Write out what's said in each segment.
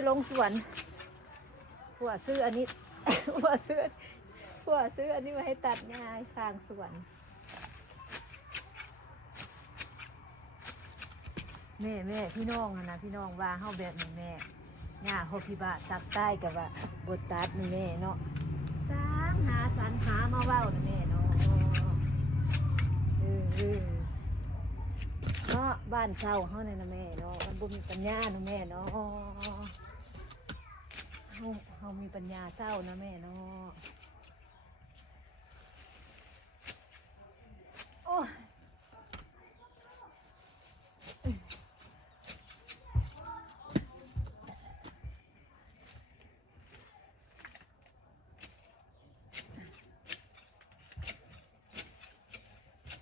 ยลงสวนผัวซื้ออันนี้ ผัวซื้ออันนี้มาให้ตัดง่ายทางสวนแม่พี่น้องนะพี่น้องว่าเฮาแบบนี้แม่ย่าเฮาพี่บ้าตักใต้กับว่าบทตัดนี่แม่เนาะสร้างหาสรรหามาเว้านะแม่เนาะเนาะบ้านเช่าเฮานี่นะแม่เนาะมันบ่มีปัญญาเนาะแม่เนาะเฮามีปัญญาเศร้านะแม่เนาะโอ้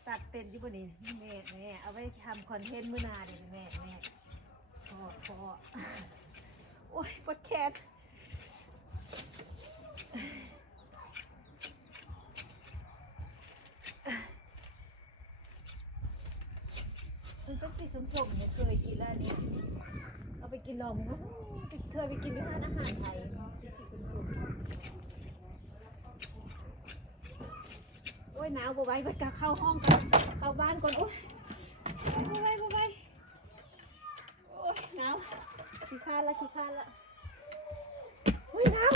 ตัดเป็นอยู่บ่นี่แม่เอาไว้ทำคอนเทนต์มื้อหน้าเด้อแม่พอโอ้ยปวดแขนมันเป็นสีส้มๆเนี่ยเคยกินแล้วเนี่ยเอาไปกินลองมั้งเคยไปกินที่ร้านอาหารไทยเป็นสีส้มๆโอ้ยหนาวบ่ไหวไปเข้าห้องกันเข้าบ้านก่อนโอ้ยบ่ไหวโอ้ยหนาวขี้ข้านละโอ้ยหนาว